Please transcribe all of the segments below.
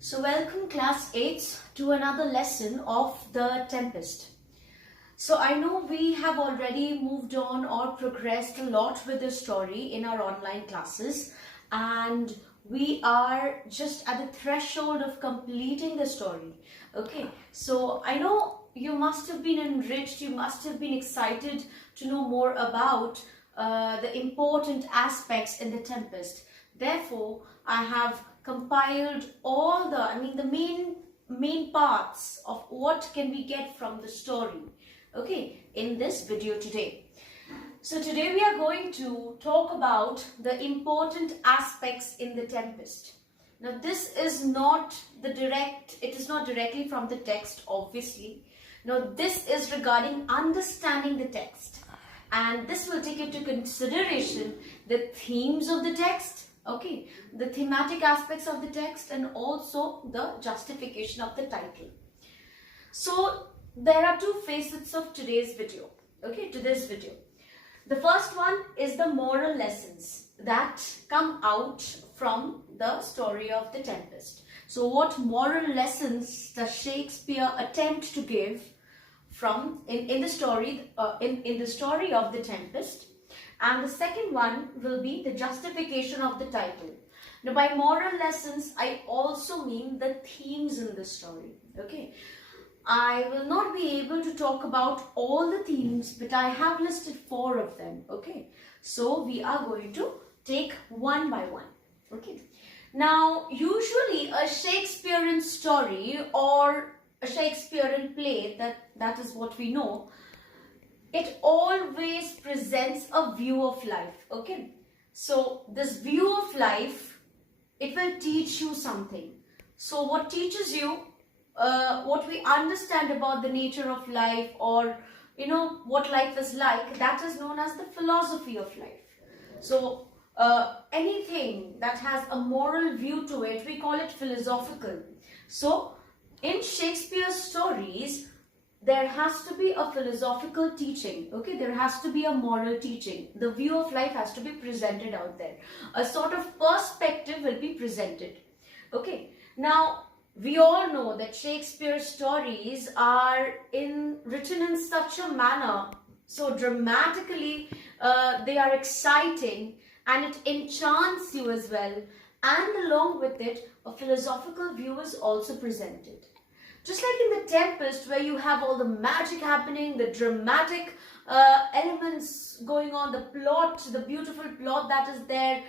So welcome class 8 to another lesson of the Tempest. So I know we have already moved on or progressed a lot with the story in our online classes, and we are just at the threshold of completing the story. Okay, so I know you must have been enriched, you must have been excited to know more about the important aspects in the Tempest. Therefore, I have compiled all the main parts of what can we get from the story, okay, in this video today. So today we are going to talk about the important aspects in the Tempest. Now this is not it is not directly from the text, obviously. Now this is regarding understanding the text, and this will take into consideration the themes of the text, okay, the thematic aspects of the text, and also the justification of the title. So there are two facets of today's video, okay, to this video. The first one is the moral lessons that come out from the story of the Tempest. So what moral lessons does Shakespeare attempt to give from in the story in the story of the Tempest? And the second one will be the justification of the title. Now by moral lessons, I also mean the themes in the story. Okay, I will not be able to talk about all the themes, but I have listed 4 of them. Okay, so we are going to take one by one. Okay, now usually a Shakespearean story or a Shakespearean play, that is what we know, it always presents a view of life. Okay, so this view of life, it will teach you something. So what teaches you, what we understand about the nature of life, or what life is like, that is known as the philosophy of life. So anything that has a moral view to it, we call it philosophical. So in Shakespeare's stories, there has to be a philosophical teaching, okay, there has to be a moral teaching. The view of life has to be presented out there. A sort of perspective will be presented. Okay, now we all know that Shakespeare's stories are written in such a manner, so dramatically, they are exciting, and it enchants you as well, and along with it, a philosophical view is also presented. Just like in the Tempest, where you have all the magic happening, the dramatic elements going on, the plot, the beautiful plot that is there,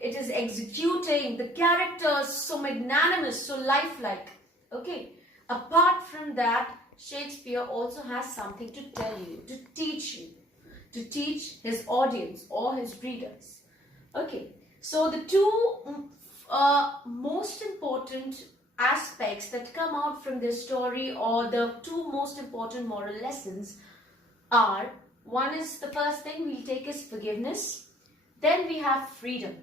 it is executing, the characters so magnanimous, so lifelike. Okay, apart from that, Shakespeare also has something to tell you, to teach his audience or his readers. Okay, so the two most important aspects that come out from this story, or the 2 most important moral lessons, are, one is, the first thing we'll take is forgiveness, then we have freedom.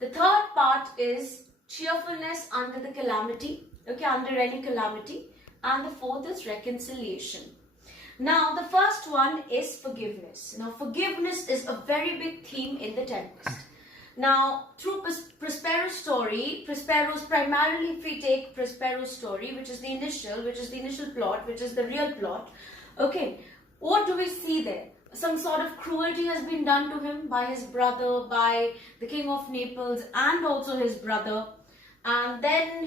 The third part is cheerfulness under the calamity, okay, under any calamity, and the fourth is reconciliation. Now the first one is forgiveness. Now forgiveness is a very big theme in the Tempest. Now, through Prospero's story, Prospero's primarily, if we take Prospero's story, which is the initial plot, which is the real plot, okay, what do we see there? Some sort of cruelty has been done to him by his brother, by the King of Naples, and also his brother, and then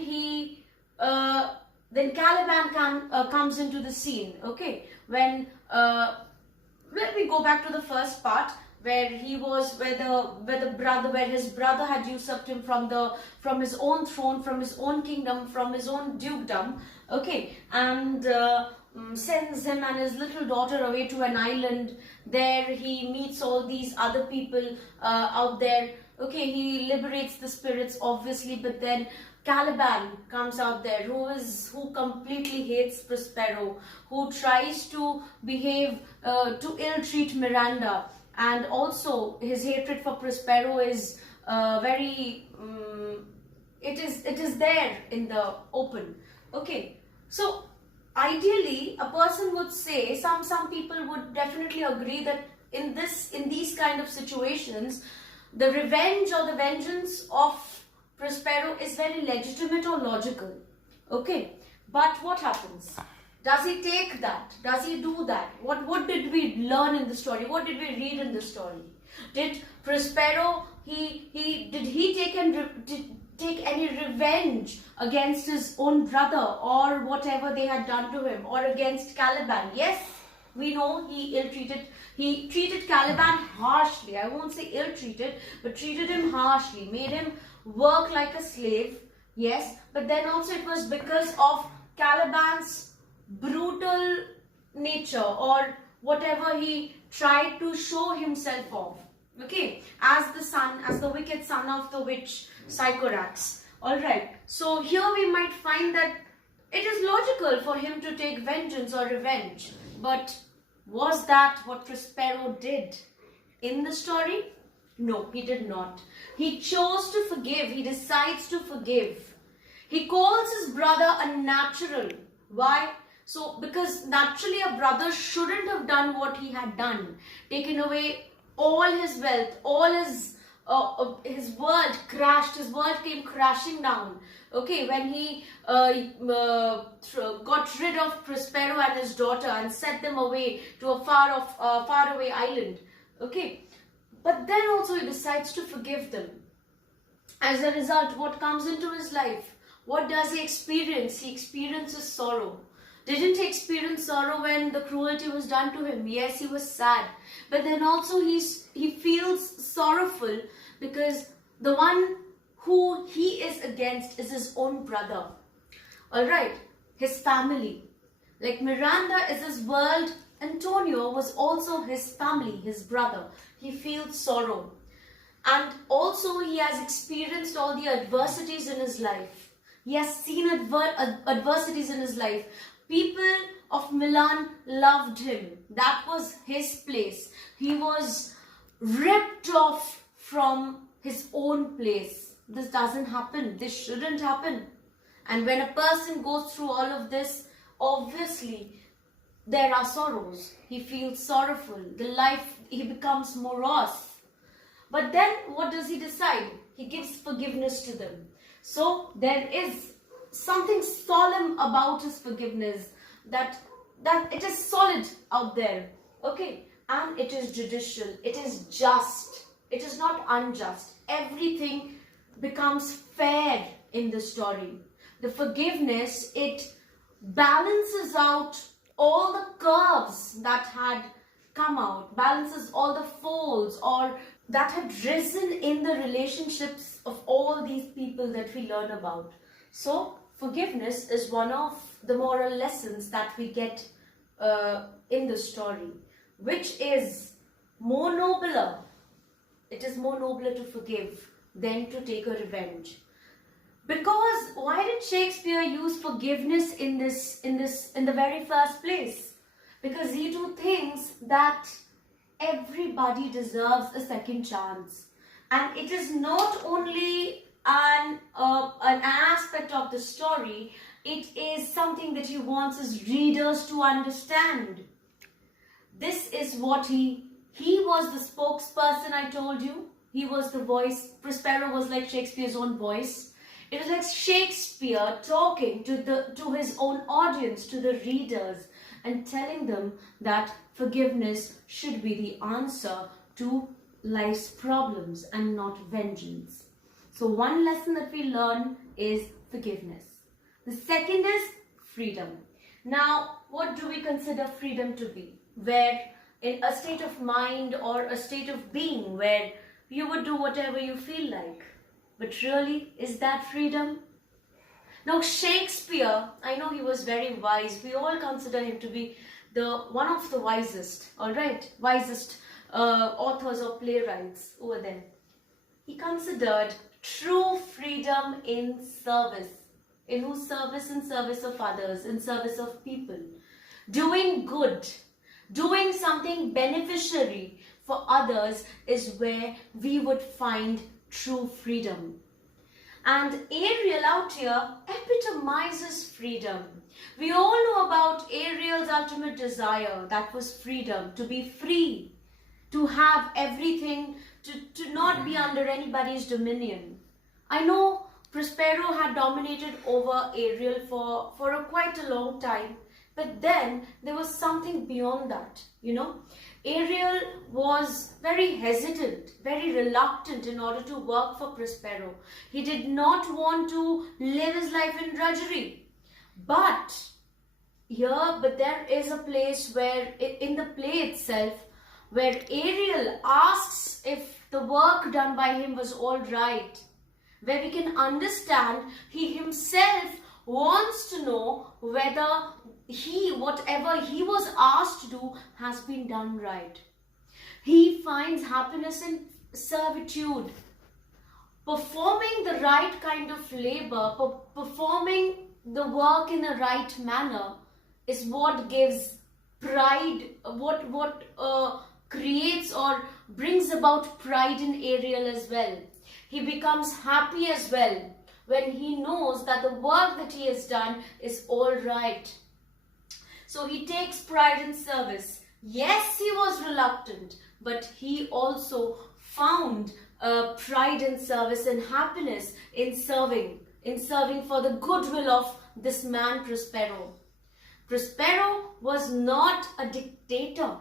then Caliban comes into the scene, okay, when, let me go back to the first part, where his brother had usurped him from his own throne, from his own kingdom, from his own dukedom, okay, and sends him and his little daughter away to an island. There he meets all these other people out there, okay, he liberates the spirits, obviously, but then Caliban comes out there, who completely hates Prospero, who tries to behave, to ill-treat Miranda, and also his hatred for Prospero is it is there in the open. Okay, so ideally a person would say, some people would definitely agree that in these kind of situations, the revenge or the vengeance of Prospero is very legitimate or logical. Okay, but what happens? Does he take that? Does he do that? What did we learn in the story? What did we read in the story? Did Prospero did he take any revenge against his own brother or whatever they had done to him, or against Caliban? Yes, we know he treated Caliban harshly. I won't say ill-treated, but treated him harshly, made him work like a slave. Yes, but then also it was because of Caliban's brutal nature, or whatever he tried to show himself off. Okay, as the wicked son of the witch Sycorax. Alright, so here we might find that it is logical for him to take vengeance or revenge. But was that what Prospero did in the story? No, he did not. He chose to forgive. He decides to forgive. He calls his brother unnatural. Why? So, because naturally a brother shouldn't have done what he had done. Taken away all his wealth, all his world crashed, his world came crashing down. Okay, when he got rid of Prospero and his daughter and sent them away to a far away island. Okay, but then also he decides to forgive them. As a result, what comes into his life? What does he experience? He experiences sorrow. Didn't he experience sorrow when the cruelty was done to him? Yes, he was sad. But then also he feels sorrowful because the one who he is against is his own brother. Alright, his family. Like Miranda is his world, Antonio was also his family, his brother. He feels sorrow. And also he has experienced all the adversities in his life. He has seen adversities in his life. People of Milan loved him. That was his place. He was ripped off from his own place. This doesn't happen. This shouldn't happen. And when a person goes through all of this, obviously there are sorrows. He feels sorrowful. He becomes morose. But then what does he decide? He gives forgiveness to them. So there is something solemn about his forgiveness, that it is solid out there. Okay, and it is judicial. It is just. It is not unjust. Everything becomes fair in the story. The forgiveness, it balances out all the curves that had come out, balances all the folds or that had risen in the relationships of all these people that we learn about. So forgiveness is one of the moral lessons that we get in the story, which is more nobler. It is more nobler to forgive than to take a revenge. Because why did Shakespeare use forgiveness in the very first place? Because he too thinks that everybody deserves a second chance, and it is not only an aspect of the story, it is something that he wants his readers to understand. This is what he was the spokesperson, I told you. He was the voice. Prospero was like Shakespeare's own voice. It was like Shakespeare talking to his own audience, to the readers, and telling them that forgiveness should be the answer to life's problems and not vengeance. So one lesson that we learn is forgiveness. The second is freedom. Now, what do we consider freedom to be? Where in a state of mind or a state of being where you would do whatever you feel like. But really, is that freedom? Now Shakespeare, I know he was very wise. We all consider him to be one of the wisest, wisest authors or playwrights over there. He considered true freedom in service. In whose service? In service of others, in service of people. Doing good, doing something beneficiary for others is where we would find true freedom. And Ariel out here epitomizes freedom. We all know about Ariel's ultimate desire. That was freedom, to be free, to have everything, to not be under anybody's dominion. I know Prospero had dominated over Ariel for quite a long time. But then there was something beyond that, Ariel was very hesitant, very reluctant in order to work for Prospero. He did not want to live his life in drudgery. But there is a place where, in the play itself, where Ariel asks if the work done by him was all right, where we can understand he himself wants to know whether whatever he was asked to do has been done right. He finds happiness in servitude. Performing the right kind of labor, performing the work in a right manner is what gives pride, what creates or brings about pride in Ariel as well. He becomes happy as well when he knows that the work that he has done is all right. So he takes pride in service. Yes, he was reluctant, but he also found pride in service and happiness in serving for the goodwill of this man Prospero. Prospero was not a dictator.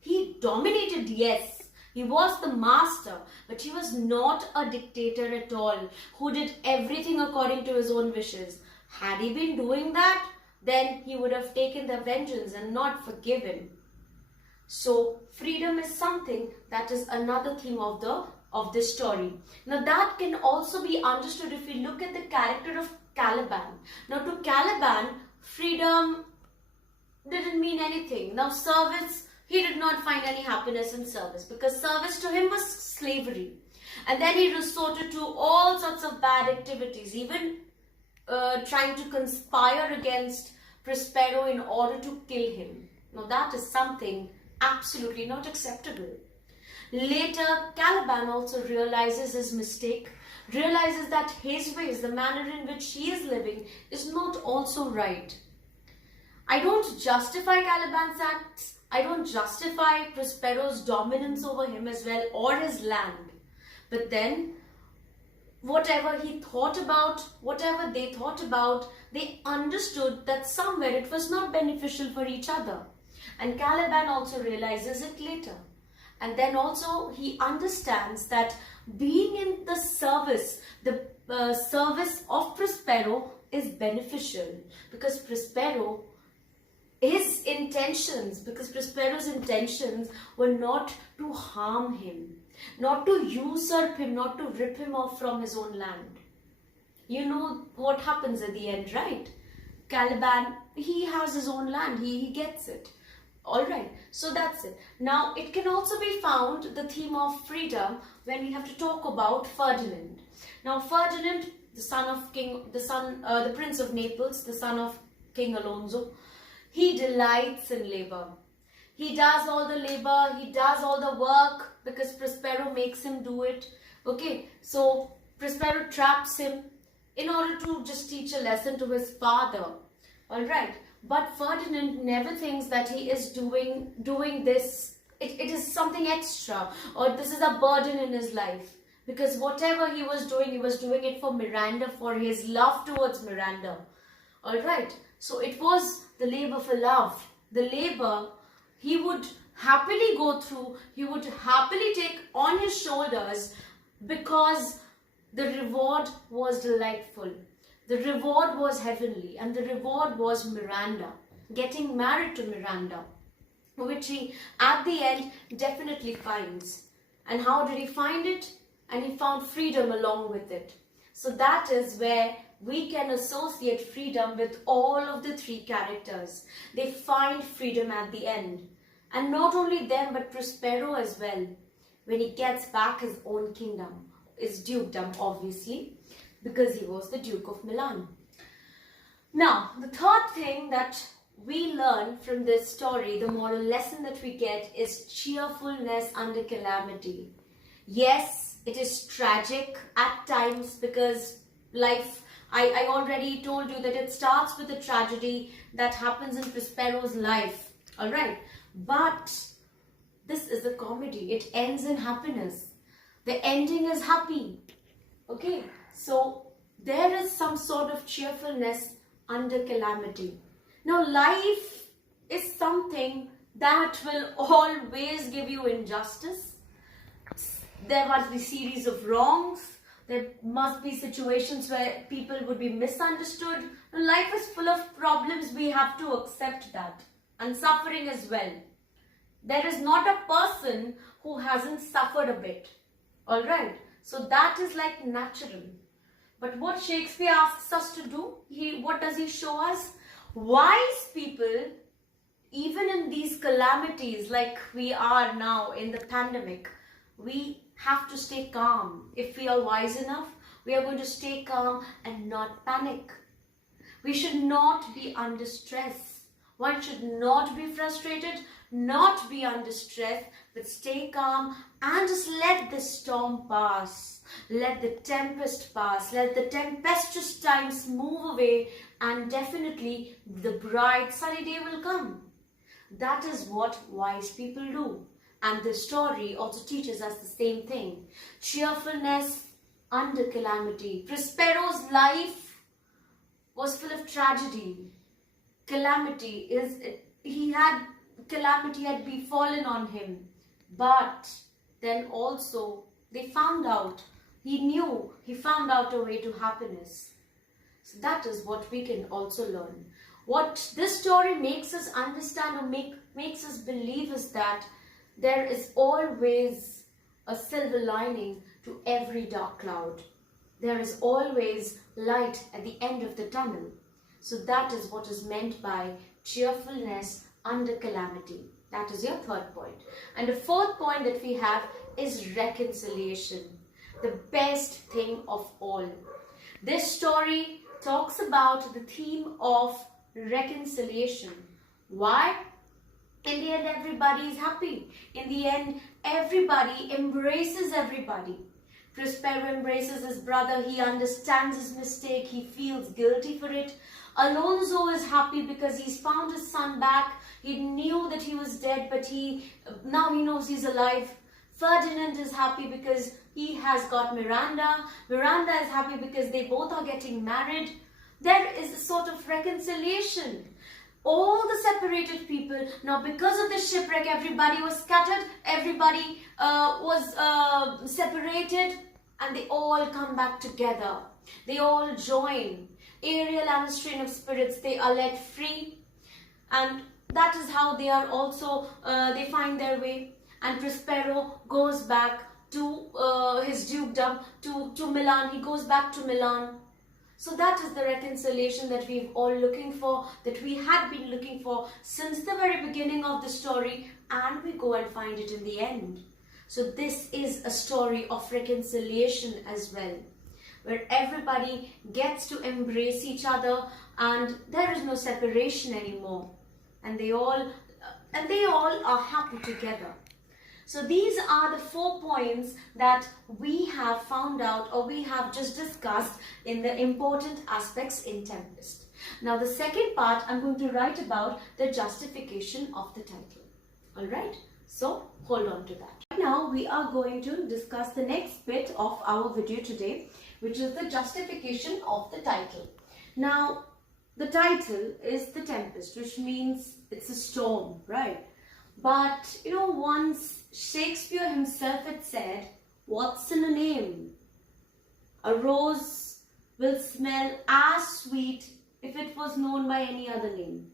He dominated, yes. He was the master, but he was not a dictator at all, who did everything according to his own wishes. Had he been doing that, then he would have taken the vengeance and not forgiven. So freedom is something that is another theme of this story. Now that can also be understood if we look at the character of Caliban. Now to Caliban, freedom didn't mean anything. Now service, he did not find any happiness in service, because service to him was slavery. And then he resorted to all sorts of bad activities, even trying to conspire against Prospero in order to kill him. Now that is something absolutely not acceptable. Later, Caliban also realizes his mistake, realizes that his ways, the manner in which he is living, is not also right. I don't justify Caliban's acts. I don't justify Prospero's dominance over him as well, or his land. But then, whatever he thought about, whatever they thought about, they understood that somewhere it was not beneficial for each other. And Caliban also realizes it later. And then also he understands that being in the service of Prospero is beneficial, because Prospero's intentions were not to harm him, not to usurp him, not to rip him off from his own land. You know what happens at the end, right? Caliban, he has his own land, he gets it. Alright, so that's it. Now it can also be found, the theme of freedom, when we have to talk about Ferdinand. Now Ferdinand, the Prince of Naples, the son of King Alonso, he delights in labor. He does all the labor, he does all the work because Prospero makes him do it. Okay, so Prospero traps him in order to just teach a lesson to his father. Alright, but Ferdinand never thinks that he is doing this. It is something extra, or this is a burden in his life. Because whatever he was doing it for Miranda, for his love towards Miranda. Alright, so it was the labor for love. The labor he would happily go through, he would happily take on his shoulders, because the reward was delightful. The reward was heavenly, and the reward was Miranda, getting married to Miranda, which he at the end definitely finds. And how did he find it? And he found freedom along with it. So that is where we can associate freedom with all of the three characters. They find freedom at the end. And not only them, but Prospero as well, when he gets back his own kingdom, his dukedom obviously, because he was the Duke of Milan. Now, the third thing that we learn from this story, the moral lesson that we get, is cheerfulness under calamity. Yes, it is tragic at times, because life, I already told you that it starts with a tragedy that happens in Prospero's life. Alright, but this is a comedy. It ends in happiness. The ending is happy. Okay, so there is some sort of cheerfulness under calamity. Now, life is something that will always give you injustice. There must be series of wrongs. There must be situations where people would be misunderstood. Life is full of problems. We have to accept that. And suffering as well. There is not a person who hasn't suffered a bit. Alright? So that is like natural. But what Shakespeare asks us to do, what does he show us? Wise people, even in these calamities like we are now in the pandemic, we have to stay calm. If we are wise enough, we are going to stay calm and not panic. We should not be under stress. One should not be frustrated, not be under stress, but stay calm and just let the storm pass. Let the tempest pass. Let the tempestuous times move away, and definitely the bright sunny day will come. That is what wise people do. And the story also teaches us the same thing. Cheerfulness under calamity. Prospero's life was full of tragedy. Calamity had befallen on him. But then also he found out a way to happiness. So that is what we can also learn. What this story makes us understand or makes us believe is that there is always a silver lining to every dark cloud. There is always light at the end of the tunnel. So that is what is meant by cheerfulness under calamity. That is your third point. And the fourth point that we have is reconciliation. The best thing of all. This story talks about the theme of reconciliation. Why? In the end, everybody is happy. In the end, everybody embraces everybody. Prospero embraces his brother. He understands his mistake. He feels guilty for it. Alonso is happy because he's found his son back. He knew that he was dead, but now he knows he's alive. Ferdinand is happy because he has got Miranda. Miranda is happy because they both are getting married. There is a sort of reconciliation. All the separated people, now because of the shipwreck, everybody was scattered, everybody was separated, and they all come back together. They all join. Ariel and the strain of spirits, they are let free, and that is how they are also, they find their way. And Prospero goes back to his dukedom, to Milan. He goes back to Milan. So that is the reconciliation that we've all looking for, that we had been looking for since the very beginning of the story, and we go and find it in the end. So this is a story of reconciliation as well, where everybody gets to embrace each other and there is no separation anymore, and they all are happy together. So these are the 4 points that we have found out, or we have just discussed in the important aspects in Tempest. Now the second part, I'm going to write about the justification of the title. Alright, so hold on to that. Now we are going to discuss the next bit of our video today, which is the justification of the title. Now the title is the Tempest, which means it's a storm, right? But once Shakespeare himself had said, what's in a name? A rose will smell as sweet if it was known by any other name.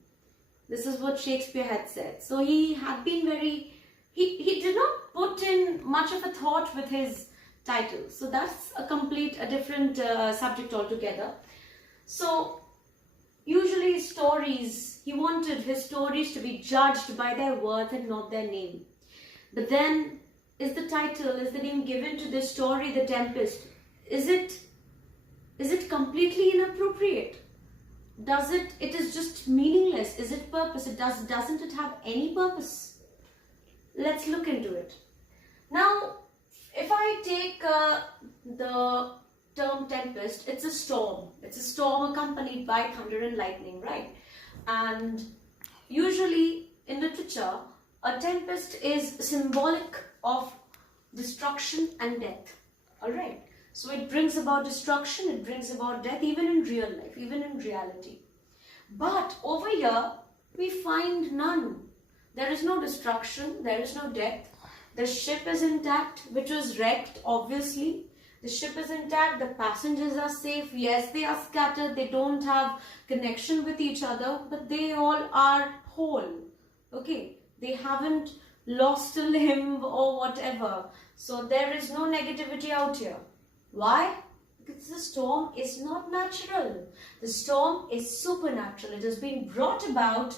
This is what Shakespeare had said. So he had been he did not put in much of a thought with his title. So that's a different subject altogether. So usually he wanted his stories to be judged by their worth and not their name. But then, is the name given to this story, The Tempest, is it completely inappropriate? It is just meaningless? Is it purpose? Doesn't it have any purpose? Let's look into it. Now, if I take the term tempest, it's a storm. It's a storm accompanied by thunder and lightning, right? And usually in literature, a tempest is symbolic of destruction and death. Alright. So it brings about destruction, it brings about death, even in real life, even in reality. But over here, we find none. There is no destruction, there is no death. The ship is intact, which was wrecked, obviously. The ship is intact, the passengers are safe. Yes, they are scattered, they don't have connection with each other, but they all are whole. Okay, they haven't lost a limb or whatever. So there is no negativity out here. Why? Because the storm is not natural. The storm is supernatural. It has been brought about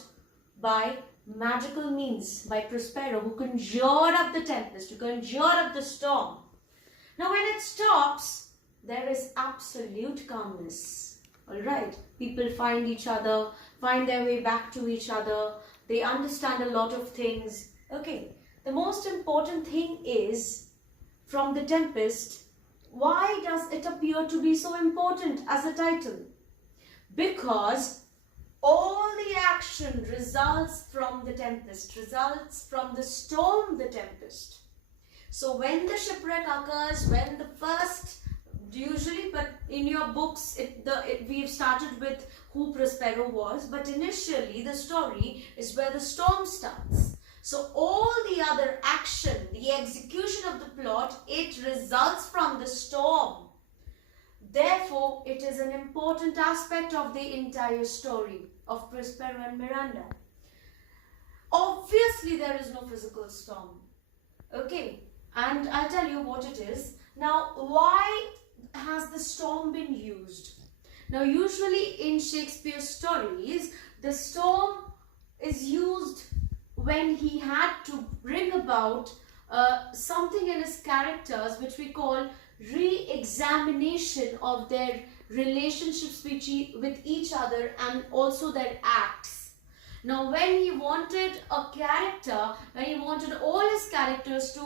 by magical means, by Prospero, who conjured up the tempest, who conjured up the storm. Now when it stops, there is absolute calmness. Alright, people find each other, find their way back to each other. They understand a lot of things. Okay, the most important thing is, from the Tempest, why does it appear to be so important as a title? Because all the action results from the tempest, results from the storm, the tempest. So when the shipwreck occurs, when the first, usually, but in your books, we've started with who Prospero was, but initially the story is where the storm starts. So all the other action, the execution of the plot, it results from the storm. Therefore, it is an important aspect of the entire story of Prospero and Miranda. Obviously, there is no physical storm. Okay, and I'll tell you what it is. Now, why has the storm been used? Now, usually in Shakespeare's stories, the storm is used when he had to bring about something in his characters which we call re-examination of their relationships with each other and also their acts. Now when he wanted a character, when he wanted all his characters to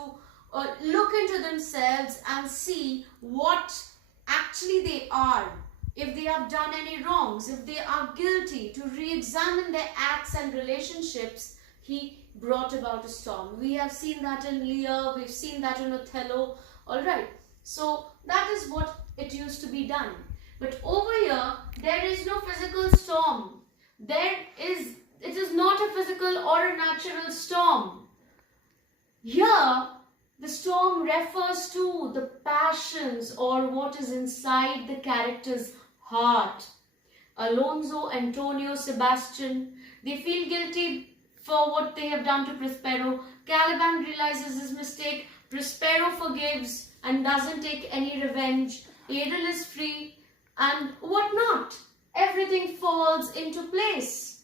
look into themselves and see what actually they are, if they have done any wrongs, if they are guilty, to re-examine their acts and relationships, he brought about a storm. We have seen that in Lear, we've seen that in Othello, alright. So that is what it used to be done. But over here, there is no physical storm. It is not a physical or a natural storm. Here, the storm refers to the passions or what is inside the character's heart. Alonso, Antonio, Sebastian, they feel guilty for what they have done to Prospero. Caliban realizes his mistake. Prospero forgives and doesn't take any revenge. Adel is free and whatnot. Everything falls into place.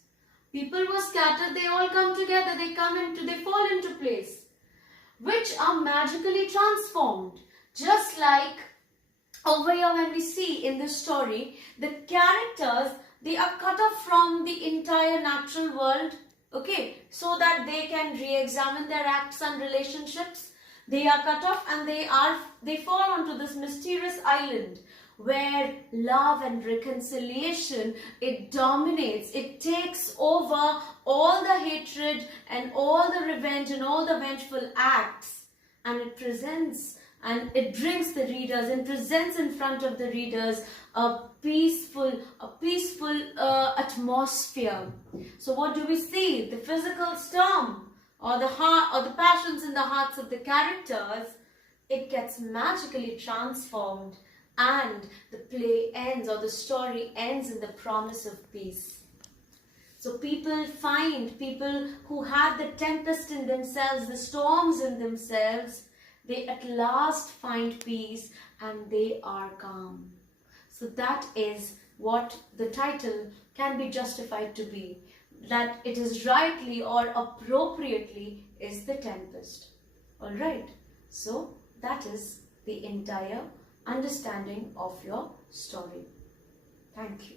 People were scattered, they all come together, they fall into place, which are magically transformed. Just like over here when we see in this story, the characters, they are cut off from the entire natural world, okay, so that they can re-examine their acts and relationships. They are cut off and they fall onto this mysterious island where love and reconciliation, it dominates, it takes over all the hatred and all the revenge and all the vengeful acts, and it presents and it brings the readers and presents in front of the readers a peaceful atmosphere. So what do we see? The physical storm or the heart or the passions in the hearts of the characters, it gets magically transformed and the play ends or the story ends in the promise of peace. So people who had the tempest in themselves, the storms in themselves, they at last find peace and they are calm. So that is what the title can be justified to be, that it is rightly or appropriately is the Tempest. Alright, so that is the entire understanding of your story. Thank you.